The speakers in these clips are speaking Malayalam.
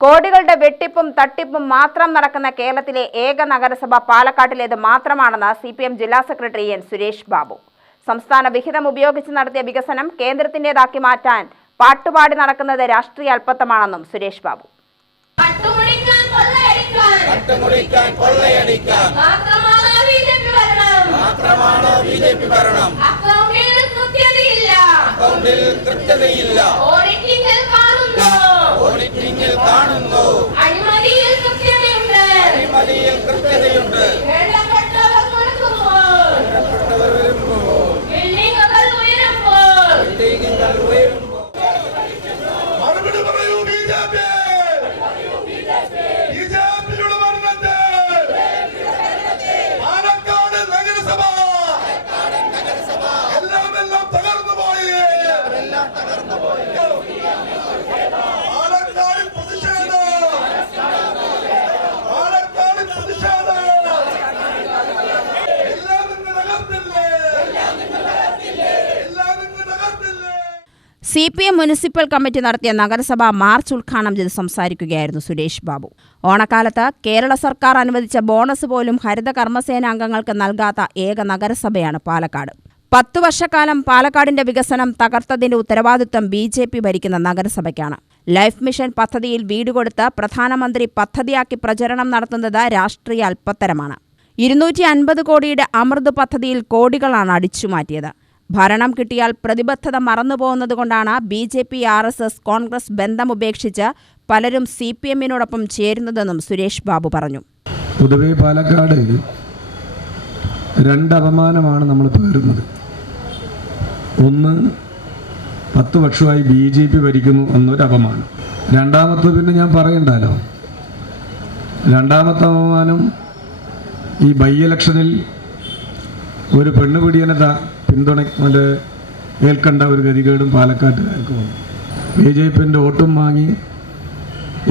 കോടികളുടെ വെട്ടിപ്പും തട്ടിപ്പും മാത്രം നടക്കുന്ന കേരളത്തിലെ ഏക നഗരസഭ പാലക്കാട്ടിലേത് മാത്രമാണെന്ന് സി പി എം ജില്ലാ സെക്രട്ടറി എൻ സുരേഷ് ബാബു. സംസ്ഥാന വിഹിതം ഉപയോഗിച്ച് നടത്തിയ വികസനം കേന്ദ്രത്തിന്റേതാക്കി മാറ്റാൻ പാട്ടുപാടി നടക്കുന്നത് രാഷ്ട്രീയ അല്പത്തമാണെന്നും സുരേഷ് ബാബു. മാത്രമാണ് ബി ജെ പി ഭരണം? അക്കൗണ്ടിൽ കൃത്യതയില്ല അക്കൗണ്ടിൽ കൃത്യതയില്ല ഓഡിറ്റിംഗിൽ കാണുന്നു ഓഡിറ്റിംഗിൽ കാണുന്നു. C P M municipal committee നടത്തിയ നഗരസഭാ മാർച്ച് ഉദ്ഘാടനം ചെയ്ത് സംസാരിക്കുകയായിരുന്നു സുരേഷ് ബാബു. ഓണക്കാലത്ത് കേരള സർക്കാർ അനുവദിച്ച ബോണസ് പോലും ഹരിത കർമ്മസേന അംഗങ്ങൾക്ക് നൽകാത്ത ഏക നഗരസഭയാണ് പാലക്കാട്. പത്തു വർഷക്കാലം പാലക്കാടിന്റെ വികസനം തകർത്തതിന്റെ ഉത്തരവാദിത്വം ബി ജെ പി ഭരിക്കുന്ന നഗരസഭയ്ക്കാണ്. ലൈഫ് മിഷൻ പദ്ധതിയിൽ വീട് കൊടുത്ത് പ്രധാനമന്ത്രി പദ്ധതിയാക്കി പ്രചരണം നടത്തുന്നത് രാഷ്ട്രീയ അല്പത്തരമാണ്. ഇരുന്നൂറ്റി അൻപത് കോടിയുടെ അമൃത് പദ്ധതിയിൽ കോടികളാണ് അടിച്ചുമാറ്റിയത്. ഭരണം കിട്ടിയാൽ പ്രതിബദ്ധത മറന്നുപോകുന്നതുകൊണ്ടാണ് B J P R S S Congress ബന്ധം ഉപേക്ഷിച്ച് പലരും സി പി എമ്മിനോടൊപ്പം ചേരുന്നതെന്നും സുരേഷ് ബാബു പറഞ്ഞു. പൊതുവേ പാലക്കാട് രണ്ട് അപമാനമാണ് നമ്മൾ പേറുന്നത്. ഒന്ന് പത്ത് വർഷമായി ബി ജെ പി ഭരിക്കുന്നു എന്നൊരു അപമാനം രണ്ടാമത്തെ പിന്നെ ഞാൻ പറയണ്ടല്ലോ. രണ്ടാമത്തെ അപമാനം ഈ ബൈ ഇലക്ഷനിൽ ഒരു പെണ്ണുപിടിയനെ പിന്തുണ മറ്റേ ഏൽക്കേണ്ട ഒരു ഗതികേടും പാലക്കാട്ടുകാർക്ക് വന്നു ബി ജെ പിന്റെ വോട്ടും വാങ്ങി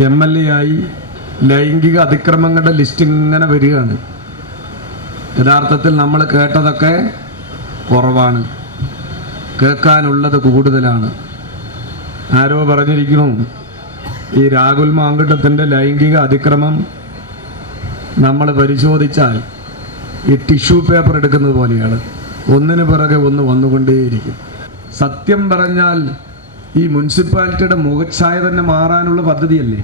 എം എൽ എ ആയി ലൈംഗിക അതിക്രമങ്ങളുടെ ലിസ്റ്റ് ഇങ്ങനെ വരികയാണ്. യഥാർത്ഥത്തിൽ നമ്മൾ കേട്ടതൊക്കെ കുറവാണ്. കേൾക്കാനുള്ളത് കൂടുതലാണ്. ആരോ പറഞ്ഞിരിക്കുന്നു ഈ രാഹുൽ മാങ്കുട്ടത്തിന്റെ ലൈംഗിക അതിക്രമം നമ്മൾ പരിശോധിച്ചാൽ ഈ ടിഷ്യൂ പേപ്പർ എടുക്കുന്നത് പോലെയാണ്. ഒന്നിന് പിറകെ ഒന്ന് വന്നുകൊണ്ടേയിരിക്കും. സത്യം പറഞ്ഞാൽ ഈ മുനിസിപ്പാലിറ്റിയുടെ മുഖച്ഛായ തന്നെ മാറാനുള്ള പദ്ധതിയല്ലേ?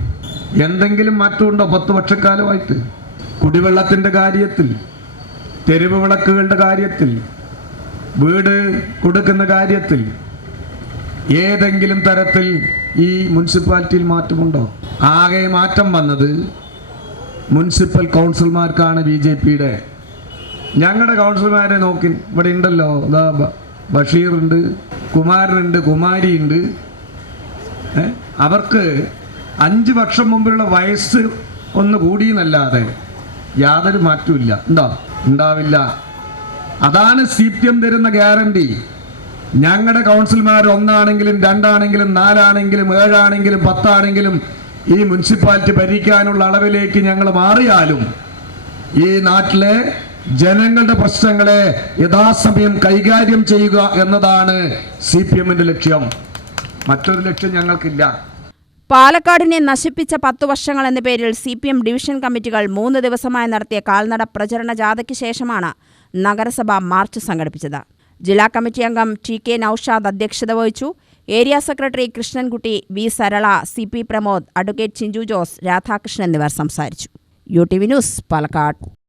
എന്തെങ്കിലും മാറ്റമുണ്ടോ പത്ത് വർഷക്കാലമായിട്ട്? കുടിവെള്ളത്തിന്റെ കാര്യത്തിൽ തെരുവ് വിളക്കുകളുടെ കാര്യത്തിൽ വീട് കൊടുക്കുന്ന കാര്യത്തിൽ ഏതെങ്കിലും തരത്തിൽ ഈ മുനിസിപ്പാലിറ്റിയിൽ മാറ്റമുണ്ടോ? ആകെ മാറ്റം വന്നത് മുനിസിപ്പൽ കൗൺസിലർമാർക്കാണ് ബി ജെ പിയുടെ ഞങ്ങളുടെ കൗൺസിലർമാരെ നോക്കി ഇവിടെ ഉണ്ടല്ലോ ബഷീറുണ്ട് കുമാരനുണ്ട് കുമാരിയുണ്ട്? അവർക്ക് അഞ്ച് വർഷം മുമ്പിലുള്ള വയസ്സ് ഒന്ന് കൂടിയെന്നല്ലാതെ യാതൊരു മാറ്റമില്ല ഉണ്ടോ ഉണ്ടാവില്ല അതാണ് സി പി എം തരുന്ന ഗ്യാരണ്ടി. ഞങ്ങളുടെ കൗൺസിലർമാർ ഒന്നാണെങ്കിലും രണ്ടാണെങ്കിലും നാലാണെങ്കിലും ഏഴാണെങ്കിലും പത്താണെങ്കിലും ഈ മുനിസിപ്പാലിറ്റി ഭരിക്കാനുള്ള അളവിലേക്ക് ഞങ്ങൾ മാറിയാലും ഈ നാട്ടിലെ ജനങ്ങളുടെ പ്രശ്നങ്ങളെ യഥാസമയം കൈകാര്യം ചെയ്യുക എന്നതാണ് സി പി എമ്മിന്റെ ലക്ഷ്യം. മറ്റൊരു ലക്ഷ്യം ഞങ്ങൾക്കില്ല. പാലക്കാടിനെ നശിപ്പിച്ച പത്തു വർഷങ്ങൾ എന്ന പേരിൽ സി പി എം ഡിവിഷൻ കമ്മിറ്റികൾ മൂന്ന് ദിവസമായി നടത്തിയ കാൽനട പ്രചരണ ജാഥയ്ക്ക് ശേഷമാണ് നഗരസഭ മാർച്ച് സംഘടിപ്പിച്ചത്. ജില്ലാ കമ്മിറ്റി അംഗം ടി കെ നൌഷാദ് അധ്യക്ഷത വഹിച്ചു. Area secretary Krishnankutty V Sarala C P Pramod advocate Chinchu Jose Radhakrishnan എന്നിവർ സംസാരിച്ചു. U T V news Palakkad.